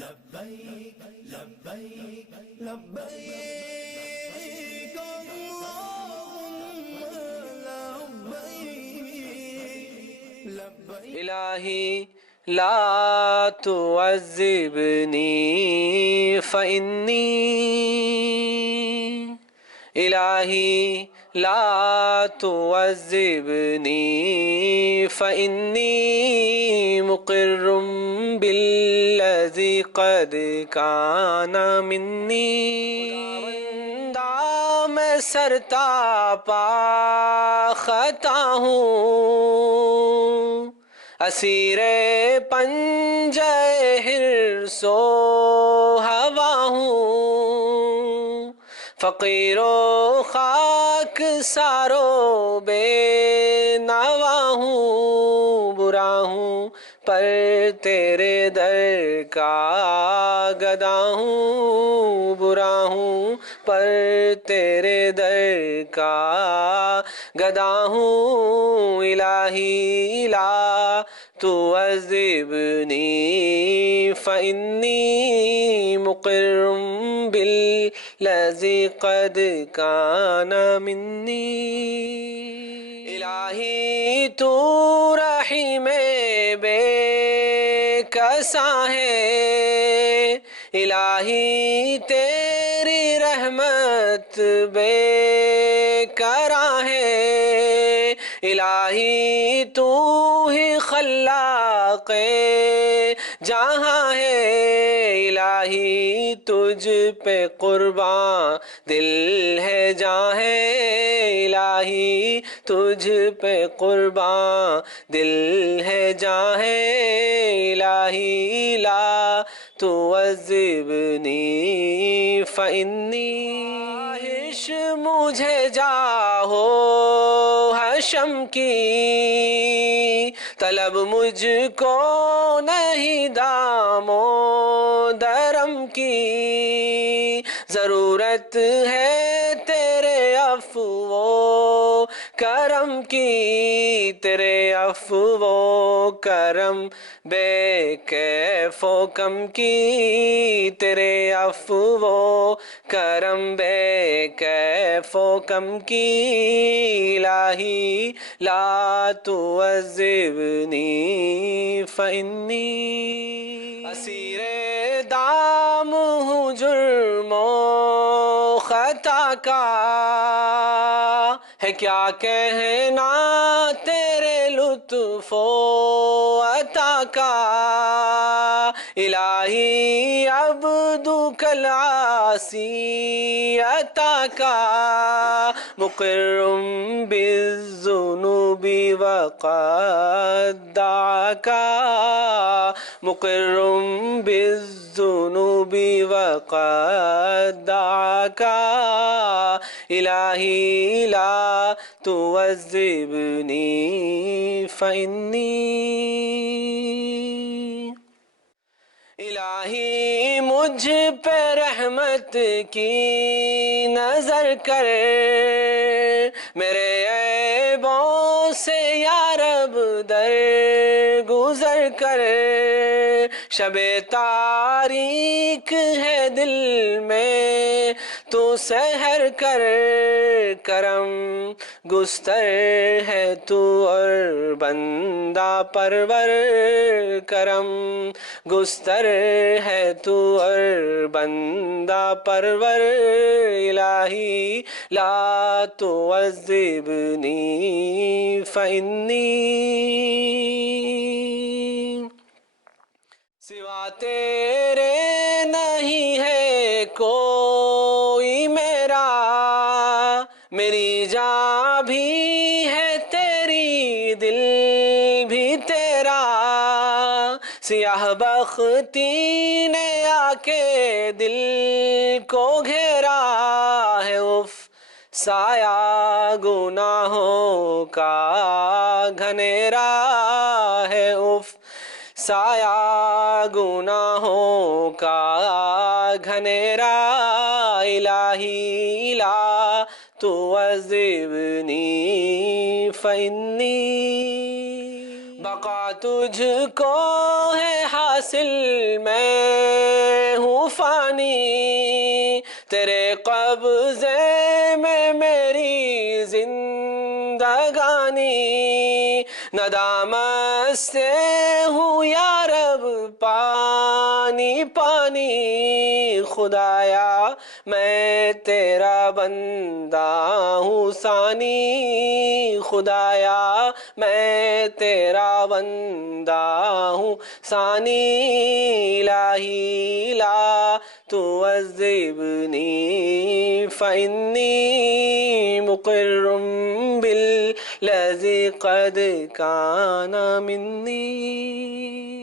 لبیک لبیک لبیک اللہم لبیک لبیک الہی لا تعذبنی فإنی الہی لا تعذبنی فإنی مقر بالذی قد کان منی خداوندا میں سرتاپا خطا ہوں، اسیر پنجہ حرص و ہوا ہوں، فقیر و خاک سارو بے نوا ہوں، برا ہوں پر تیرے در کا گدا ہوں، برا ہوں پر تیرے در کا گدا ہوں، الہی لا تعذبنی فإنی مقر بالذی قد کان منی الہی تو رحیم بے کساں ہے، الہی تیری رحمت بے کراں ہے، الہی تو ہی خلاق جہاں ہے، الہی تجھ پہ قرباں دل ہے جاں ہے، الہی تجھ پہ قرباں دل ہے جاں ہے، الہی لا تعذبنی فإنی خواہش مجھے جاہو حشم کی، طلب مجھ کو نہیں دام و درم کی، ضرورت ہے تیرے عفو و کرم کی، تیرے عفو و کرم بے کیف و کم کی، تیرے عفو و کرم بے کیف و کم کی، الہی لا تعذبنی فإنی اسیر دام ہوں جرم و خطا کا، ہے کیا کہنا تیرے لطف و عطا کا، الہی عبدک العاصی عطا کا، مقر بالذنوب وقد دعاک، مقر بالذنوب وقد دعاک، الہی لا تعذبنی فإنی الہی مجھ پہ رحمت کی نظر کر، میرے عیبوں سے یا رب در گزر کر، شب تاریک ہے دل میں تو سحر کر، کرم گستر ہے تو اور بندہ پرور، کرم گستر ہے تو اور بندہ پرور، الہی لا تعذبنی فإنی سوا تیرے نہیں ہے کوئی میرا، میری جاں بھی ہے تیری دل بھی تیرا، سیاہ بختی نے آ کے دل کو گھیرا ہے، اف سایہ گناہوں کا گھنیرا ہے، اف سایہ گناہوں کا گھنیرا، الہی لا تعذبنی فإنی بقا تجھ کو ہے حاصل میں فانی تیرے قبضے میں میری زندگانی ندامت سے ہوں یا رب پانی پانی خدایا میں تیرا بندہ ہوں ثانی خدایا میں تیرا بندہ ہوں ثانی الہی لا تعذبنی فإنی مقر بالذی قد کان منی